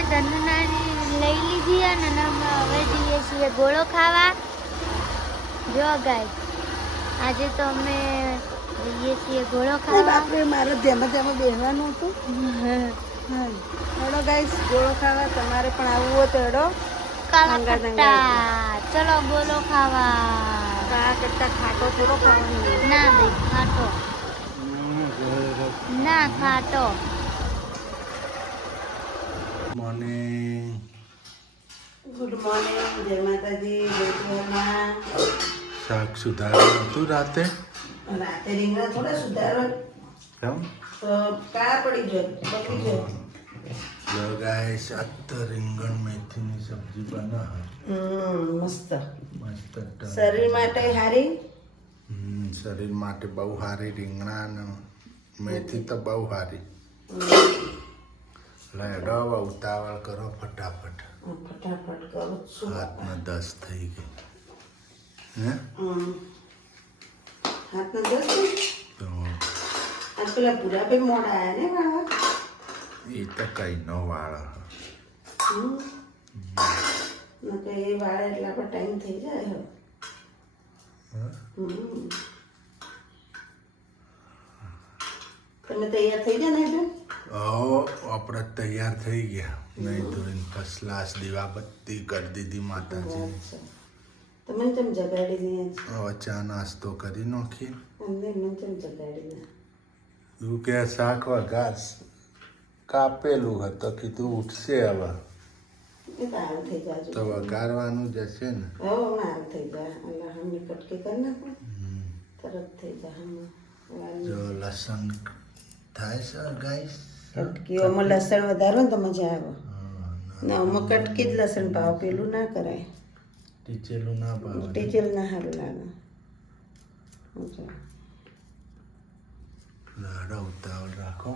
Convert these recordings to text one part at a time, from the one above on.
અમે ધનુનાની લઈ લીધી અને હવે જઈએ છીએ ગોળો ખાવા. જો ગાઈસ આજે તો અમે જઈએ છીએ ગોળો ખાવા. બાપરે મારે જેમાં જેમાં બેસવાનું હતું. હેડો ગાઈસ ગોળો ખાવા. તમારે પણ આવવું હોય તો હેડો. કાલાકટ્ટા ચલો ગોળો ખાવા. આ કરતા ખાટો થોડો ખાવાનો. ના ભાઈ ખાટો ના ખાટો. મોર્નિંગ. ગુડ મોર્નિંગ, જય માતાજી, જય શ્રીરામ. શાક સુધાર્યું હતું રાતે. રાતે રીંગણા થોડા સુધારો કેમ? તો કાળા પડી જાય, બગડી જાય. જો ગાઈસ આ તો રીંગણ મેથીની સબ્જી બનાવે. મસ્ત. મસ્ત શરીર માટે સારી. શરીર માટે બહુ સારી. રીંગણા અને મેથી તો બહુ સારી. લેડો હવે ઉતાવળ કરો ફટાફટ. ફટાફટ કરો. શું હાથમાં 10 થઈ ગઈ. હે હાથના 10 તો આ પેલા પૂરા ભાઈ મોડા આયા ને વાળા. એ તો કઈ નો વાળ. એ વાળા એટલે આપણો ટાઈમ થઈ જાય હવે. તમે તૈયાર થઈ ગયા ને એટલે આપણે તૈયાર થઈ ગયા. નહીં ધોઈને ફર્સ્ટ ક્લાસ દીવાબત્તી કરી દીધી માતાજી. તમે કેમ જગાડી દઈએ હવે ચા નાસ્તો કરી નાખીએ. અંદર મને કેમ જગાડી દે. તું કે શાક ઘાસ કાપેલું હતું કીધું ઉઠશે હવે એ તો હાલ થઈ જાય તો વઘારવાનું જ હશે ને. હવે હમણાં હાલ થઈ જાય. અલ્લાહ હમણાં કટકી કરી નાખો તરત થઈ જાય. હમણાં જો લસણ થાય છે ગાઈસ. કટકીઓમાં લસણ વધારો ને તો મજા આવે. ના આમાં કટકી જ લસણ ભાવ, પેલું ના કરાય. ટીચેલું ના ભાવે. ટીચેલ ના સારું લાગે. લાડો ઉતાવળ રાખો.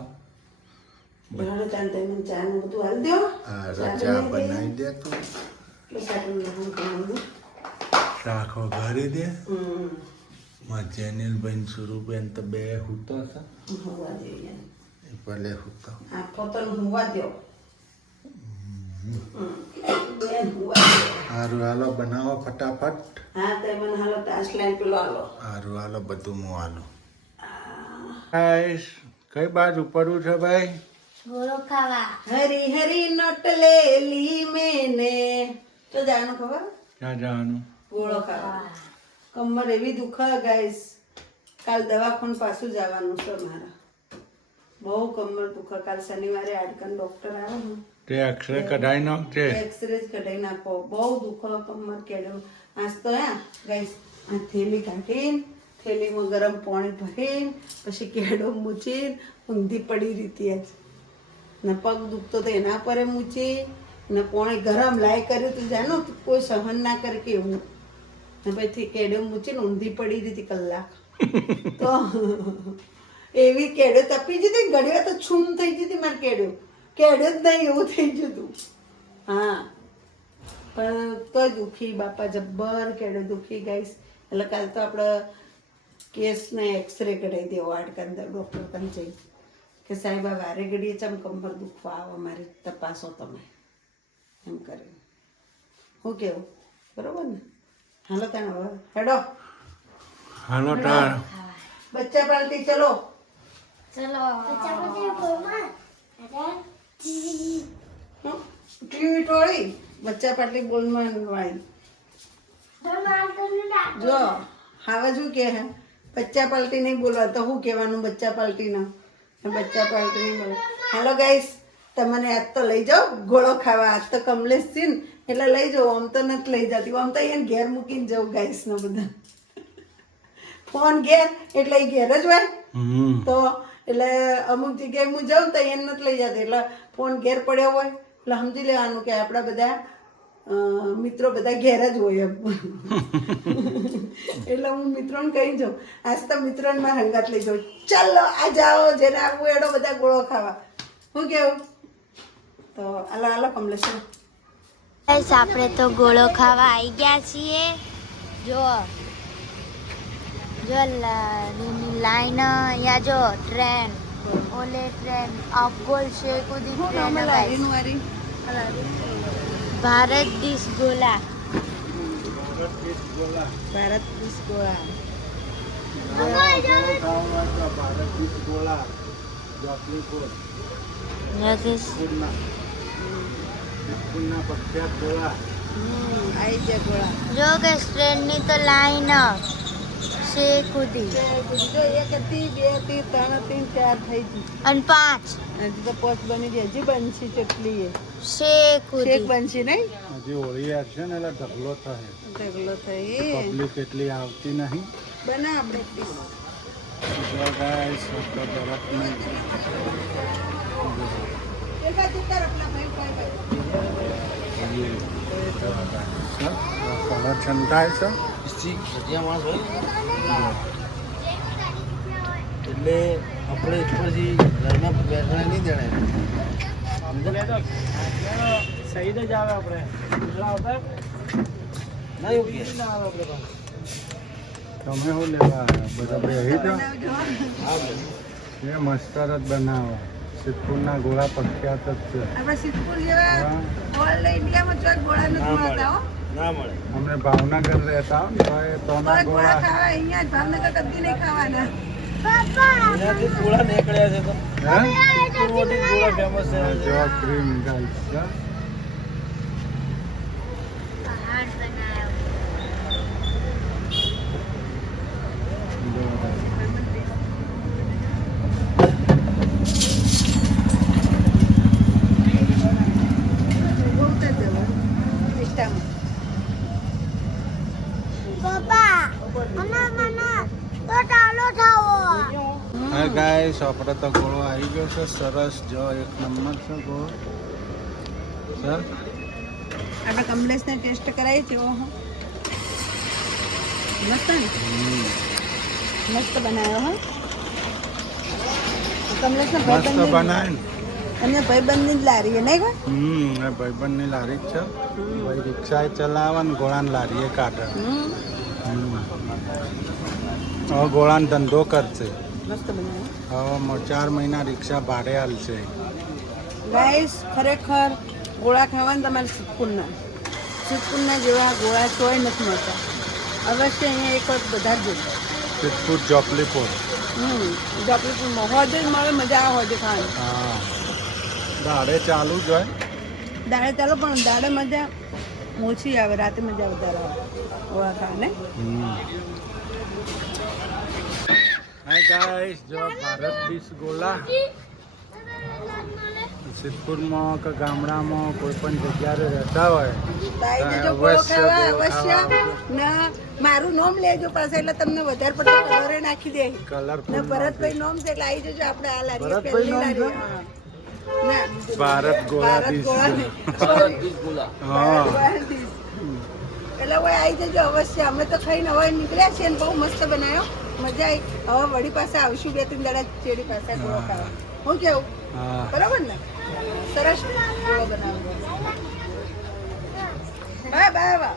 ભાડું તાન તમે ચા ને બધું હાલ દો. ચા બનાવી દે તું. શાક વઘારી દે. જેનિલબેન સુરુબેન તો બે હૂતો છે. હોવા જોઈએ. એ ભલે હૂતો. આ ફોતન હોવા દો. બેન હોવા દો. હારું હાલો બનાવો ફટાફટ. હા તે મને હાલો તાસ લાઈન પેલો હાલો. હારું હાલો બધું હું હાલો. ગાઈસ કઈ બાજુ પડું છે ભાઈ? ગોળો ખાવા. હરી હરી નોટ લેલી મેને. તો જાનું ખબર? ક્યાં જવાનું? ગોળો ખાવા. કમર એવી દુખે ગાઈસ. કાલ દવાખાને પાછું જવાનું છે મારે. બહુ કમર દુખે. કાલ શનિવારે હાડકાનો ડોક્ટર આવે ને તે એક્સરે કઢાઈ નાખજે. એક્સરે જ કઢાઈ નાખો. બહુ દુખે કમર કેડો. આજ તો ગાઈસ આ થેલી કાઢીને થેલીમાં ગરમ પાણી ભરીને પછી કેડો મૂચીને ઊંધી પડી રીતી આજ ને પગ દુખતો તો એના પર મૂચી ને પાણી ગરમ લાય કર્યું તું જાણો કોઈ સહન ના કરે કે એવું ને પછી કેડો મૂચીને ઊંધી પડી રીતી કલાક. તો એવી કેડો તપી જતી ઘડીવાર તો છૂમ થઈ જતી મારે કેડો જ નહીં એવું થઈ જતું. હા પણ તો દુખી બાપા જબ્બર કેડો દુખી ગાઈસ. એટલે કાલ તો આપણે કેસને એક્સરે કઢાવી દેવો હાડકાના ડૉક્ટર પાસે જઈ કે સાહેબ આ વારે ઘડીએ ચમ કમર દુખવા આવો મારી તપાસો તમે એમ કરે. શું કેવું બરોબર ને? હાલો તાને હવે હેડો. હાલો તાર. બચ્ચા પાલટી ચલો. ચલો ટીવી ટોળી બચ્ચા પાટલી બોલમાં વાળી. જો હવે શું કે હે બચ્ચા પાલટી નહીં બોલવા તો શું કહેવાનું બચ્ચા પાલટીના? બચ્ચા પાલટી નહીં બોલવા. હાલો ગાઈસ તમને આજ તો લઈ જાઓ ગોળો ખાવા. આજ તો કમલેશ છે ને એટલે લઈ જાઓ. આમ તો નથી લઈ જતી. આમ તો અહીંયા ઘેર મૂકીને જાઉં ગાઈસને બધા. ફોન ઘેર એટલે એ ઘેર જ હોય તો એટલે અમુક જગ્યાએ હું જાઉં તો એને નથી લઈ જતી. એટલે ફોન ઘેર પડ્યો હોય એટલે સમજી લેવાનું કે આપણા બધા મિત્રો બધા ઘેર જ હોય એમ. એટલે હું મિત્રોને કહી જાઉં આજ તો મિત્રોને મારા હંગાત લઈ જાઉં. ચાલો આ જાઓ જેને આવવું એડો બધા ગોળો ખાવા. શું કેવું? તો હાલો હાલો કમલેશ. ગાઈસ આપણે તો ગોળો ખાવા આવી ગયા છીએ. જો જો લાઈન અહીંયા જો ટ્રેન ઓલે ટ્રેન અપ ગોલ છે કુદી ટ્રેન ભારત ડીશ ગોલા. ભારત ડીશ ગોળા. યોગેશ આઈ જાય ગોળા. જો કે ટ્રેનની તો લાઈન છે કુદી જો એક હતી, બે હતી, 3 હતી, 4 થઈ ગઈ. અને 5 હજી તો 5 બની ગઈ. હજી બનશી ચટલી એ છે શેક કુદી. બનશી નહીં હજી હોળી આવશે ને એટલે ઢગલો થાય. ઢગલો થઈ પબ્લિક એટલી આવતી નહીં. બના આપણે ડીશ. જો ગાઈસ આપણે બરફને એક બાજુ કર આપણા ભાઈ ભાઈ. કલર છંટાય છે. એટલે આપણે પછી ઘરમાં બેસવા નહીં દેણા સહી જ આવે આપણે ના યોગ્ય તમે શું લેવા બધા બેહી જાઓ. એ મસ્ત જ બનાવો. સિદ્ધપુરના ગોળા પ્રખ્યાત જ છે. આપણે સિદ્ધપુર જેવા ઓલ ઇન્ડિયામાં ચોક ગોળા નથી મળતા હો. ના મળે અમને ભાવનગર રહેતા હો ને તો એ તોના ચોક ગોળા ગોળા. ખાવા અહીંયા જ ભાવનગર કદી નહીં ખાવાના. એનાથી ગોળા નીકળ્યા છે તો હે? મોટી ગોળા ફેમસ છે જો ક્રીમ ગાઈસ છે. પહાડ બનાવ્યો. જો guys. બહુ જ જબર. ઇન્સ્ટામાં. પપ્પા મને તો ચાલો થાવો. હા ગાઈસ આપણે તો ગોળો આવી ગયો છે. સરસ જો એક નંબર છે ગોળો. સર આપણે કમલેશને ટેસ્ટ કરાવી છે. ઓહો મસ્ત ને મસ્ત બનાવ્યો હો. કમલેશના મસ્ત ભાઈબંધની બનાય ને. અને ભાઈબંધની જ લારી નહીં કોઈ. એ ભાઈબંધની લારી જ છે. ભાઈ રિક્ષા ચલાવે ને ગોળાની લારીએ કાઢે. હવે ગોળાનો ધંધો કરશે. મસ્ત બનાવ્યો. હવે 4 મહિના રિક્ષા ભાડે હાલશે. ગાઈસ ખરેખર ગોળા ખાવાના તમારે સિદ્ધપુરના જેવા ગોળા તોય નથી મળતા. અવશ્ય અહીંયા એક વખત બધા જ જોઈએ. સિદ્ધપુર ચોપલીપુર. ચોકલેટમાં હોજે જ મળે. મજા આવે હોજે ખાવાની. હા દાડે ચાલુ જ હોય. દાડે ચાલો પણ દાડે મજા ઓછી આવે. રાતે મજા વધારે આવે ગોળા ખાવાને. હાય ગાઈસ જો ભારત ડીશ ગોલા. સિદ્ધપુરમાં કે ગામડામાં કોઈ પણ જગ્યાએ રહેતા હોય તાઈ જો ગોળો ખાવા અવશ્ય ના મારું નામ લેજો પાસે એટલે તમને વધારે પડતો કલરે નાખી દે. કલરફુલ ને ભરતભાઈ નામ છે એટલે આવી જજો. આપણે આ લારીએ ભરતભાઈ પહેલી નામ છે? લારી. હા. ના ભારત ગોળા ભારત ડીશ. ગોળા નહીં. ગોળા હા ભારત ડીશ. એટલે હવે આવી જજો અવશ્ય. અમે તો ખાઈને હવે નીકળ્યા છીએ ને બહુ મસ્ત બનાવ્યો. મજા આવી. હવે વળી પાસે આવશું 2-3 દાડા ચેડી પાસે ગોળો ખાવા. હું કેવું હા બરાબર ને? સરસ ગોળો બનાવ્યો. Bye bye.